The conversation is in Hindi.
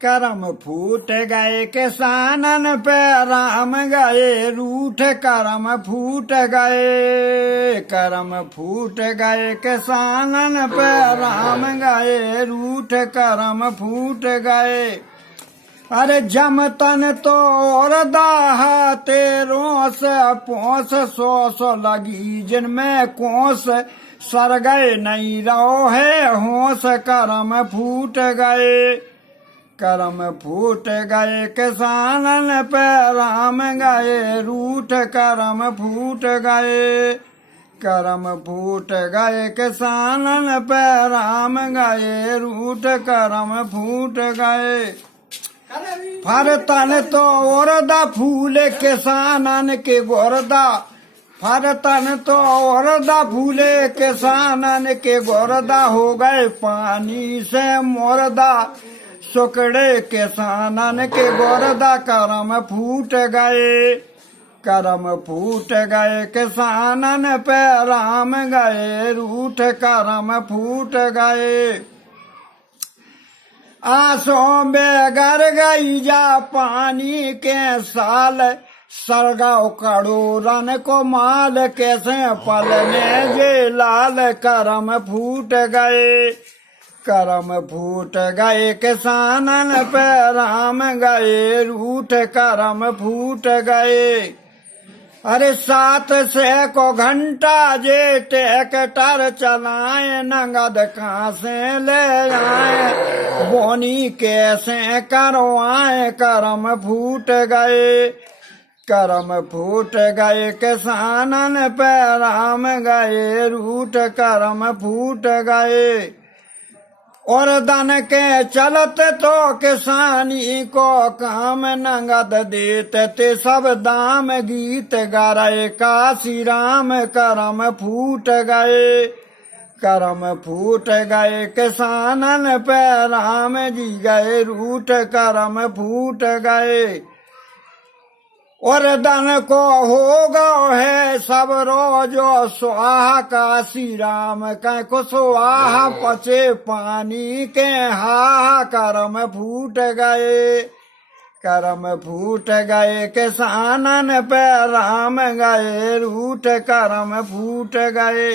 करम फूट गए किसानन पे राम गए रूठ। करम फूट गए, करम फूट गए किसानन पे राम गए रूठ। करम फूट गए। अरे जमतन तो और दाहा तेरों से पोस। सौ लगी जिनमें कोस सर गए नहीं रहो है होश। करम फूट गए, करम फूट गए किसानन पे राम गए रूठ। करम फूट गए, करम फूट गए किसानन पे राम गए रूठ। करम फूट गए। फरतन तो औरदा फूल किसानन के गोरदा। फरतन तो औरदा फूले किसानन के गोरदा। हो गए पानी से मोरदा सुकड़े किसानन के गोरदा। करम फूट गए, करम फूट गए किसानन पे राम गए रूठ। करम फूट गए। आसों बेगर गई जा पानी के साल। सरगाव कड़ोरन को माल कैसे पलने जे लाल। करम फूट गए, करम फूट गए किसानन पे राम गए रूठ। करम फूट गए। अरे 7 से को घंटा जे ट्रैक्टर चलाए नगद कहाँ से ले आए बोनी कैसे करवाए। करम फूट गए, करम फूट गए किसानन पे राम गए रूठ। करम फूट गए। और धन के चलते तो किसानी को काम नगद देते ते सब दाम गीत गारे काशी राम। करम फूट गए, करम फूट गए किसानन पे राम जी गए रूठ। करम फूट गए। और धन को होगा है सब रोजो स्वाहा काशी राम कह को स्वाहा पचे पानी के हा। करम फूट गए, करम फूट गए किसानन पे राम गए रूठ। करम फूट गए।